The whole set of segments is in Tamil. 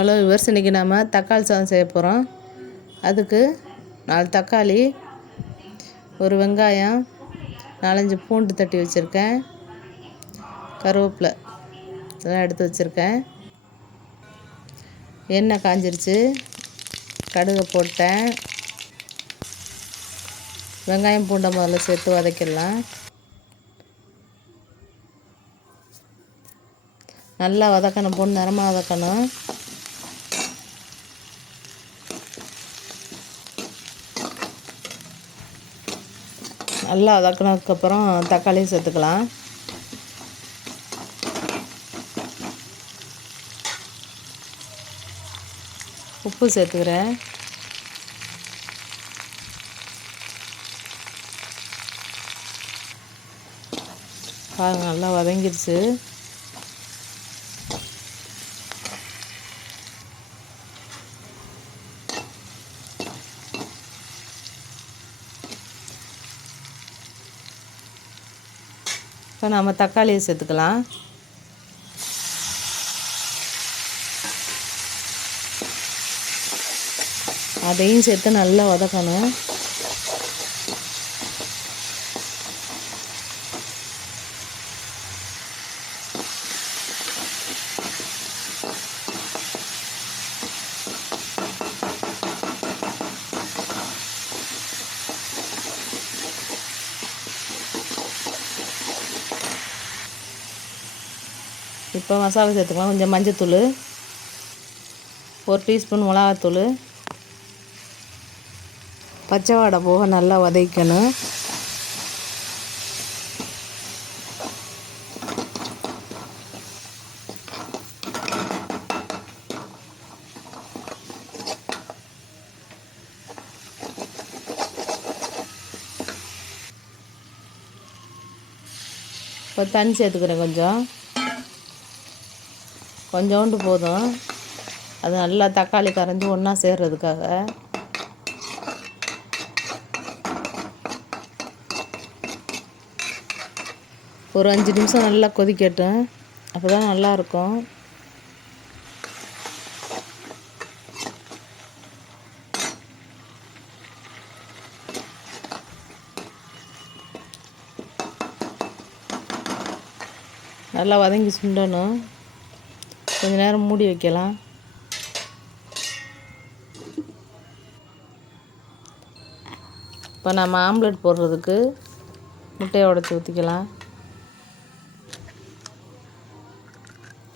ஹலோ விவர்ஸ், இன்றைக்கி நாம் தக்காளி சாதம் செய்ய போகிறோம். அதுக்கு 4 தக்காளி, ஒரு வெங்காயம், 4-5 பூண்டு தட்டி வச்சுருக்கேன், கருவேப்பிலை இதெல்லாம் எடுத்து வச்சுருக்கேன். எண்ணெய் காஞ்சிருச்சு, கடுகு போட்டேன். வெங்காயம் பூண்டை முதல்ல சேர்த்து வதக்கிடலாம். நல்லா வதக்கணும், பொண்ணு நிறமாக வதக்கணும். நல்லா வதக்கினதுக்கப்புறம் தக்காளியை சேர்த்துக்கலாம். உப்பு சேர்த்துக்கிறேன். பாருங்க, நல்லா வதங்கிடுச்சு. இப்போ நம்ம தக்காளியை சேர்த்துக்கலாம். அதையும் சேர்த்து நல்லா வதக்கணும். இப்போ மசாலா சேர்த்துக்கலாம். கொஞ்சம் மஞ்சத்தூள், 1 டீஸ்பூன் மிளகாத்தூள், பச்சை வாடை போக நல்லா வதக்கணும். இப்போ தண்ணி சேர்த்துக்கிறேன். கொஞ்சோண்டு போதும். அது நல்லா தக்காளி கரைஞ்சி ஒன்றா சேர்றதுக்காக. ஒரு 5 நிமிஷம் நல்லா கொதிக்கட்டும், அப்போ தான் நல்லாயிருக்கும். நல்லா வதங்கி சுண்டணும். கொஞ்ச நேரம் மூடி வைக்கலாம். இப்போ நம்ம ஆம்லெட் போடுறதுக்கு முட்டையை உடைச்சி ஊற்றிக்கலாம்.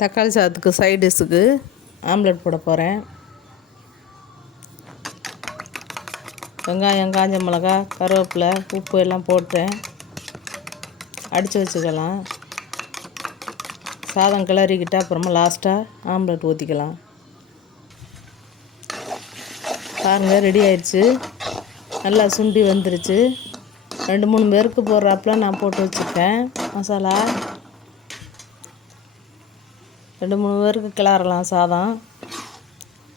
தக்காளி சாதத்துக்கு சைட் டிஷ்ஷுக்கு ஆம்லெட் போட போகிறேன். வெங்காயம், காஞ்ச மிளகா, கருவேப்பிலை, உப்பு எல்லாம் போட்டேன். அடித்து வச்சுக்கலாம். சாதம் கிளறிக்கிட்டு அப்புறமா லாஸ்ட்டாக ஆம்லெட் ஊற்றிக்கலாம். பாருங்கள், ரெடி ஆயிடுச்சு. நல்லா சுண்டி வந்துருச்சு. 2-3 பேருக்கு போடுறாப்புல நான் போட்டு வச்சுருக்கேன் மசாலா. 2-3 பேருக்கு கிளறலாம் சாதம்.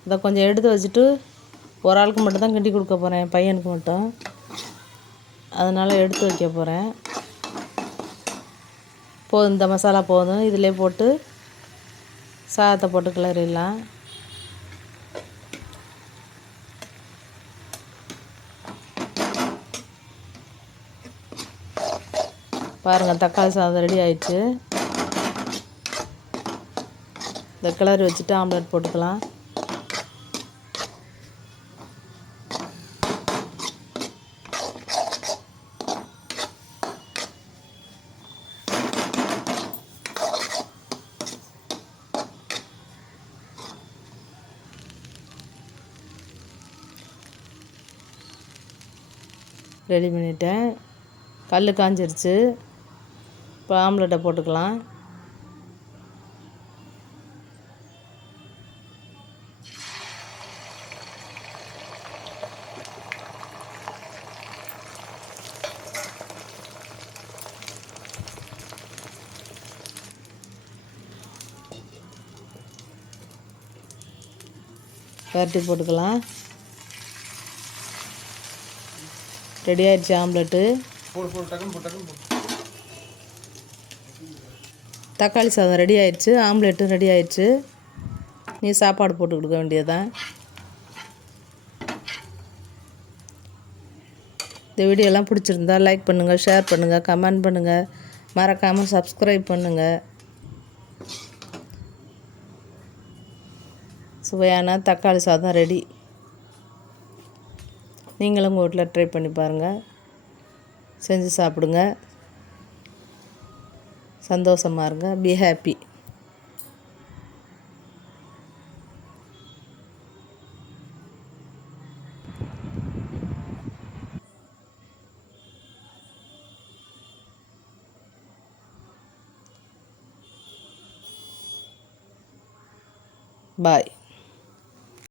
இதை கொஞ்சம் எடுத்து வச்சுட்டு ஒரு ஆளுக்கு மட்டும் தான் கிண்டி கொடுக்க போகிறேன், என் பையனுக்கு மட்டும். அதனால் எடுத்து வைக்க போகிறேன். போதும், இந்த மசாலா போதும். இதிலே போட்டு சாதத்தை போட்டு கிளறிடலாம். பாருங்கள், தக்காளி சாதம் ரெடி ஆயிடுச்சு. இந்த கிளறி வச்சுட்டு ஆம்லெட் போட்டுக்கலாம். ரெடி பண்ணிட்டேன். கல் காஞ்சிருச்சு. இப்போ ஆம்லெட்டை போட்டுக்கலாம். பரட்டி போட்டுக்கலாம். ரெடி ஆயிடுச்சு ஆம்லெட்டு. தக்காளி சாதம் ரெடி ஆயிடுச்சு, ஆம்லெட்டும் ரெடி ஆயிடுச்சு. நீ சாப்பாடு போட்டு கொடுக்க வேண்டியதுதான். இந்த வீடியோலாம் பிடிச்சிருந்தா லைக் பண்ணுங்கள், ஷேர் பண்ணுங்கள், கமெண்ட் பண்ணுங்கள், மறக்காமல் சப்ஸ்கிரைப் பண்ணுங்கள். சுவையான தக்காளி சாதம் ரெடி. நீங்களும் உங்கள் வீட்டில் ட்ரை பண்ணி பாருங்கள், செஞ்சு சாப்பிடுங்க, சந்தோஷமாக இருங்க, பி ஹாப்பி. பாய்.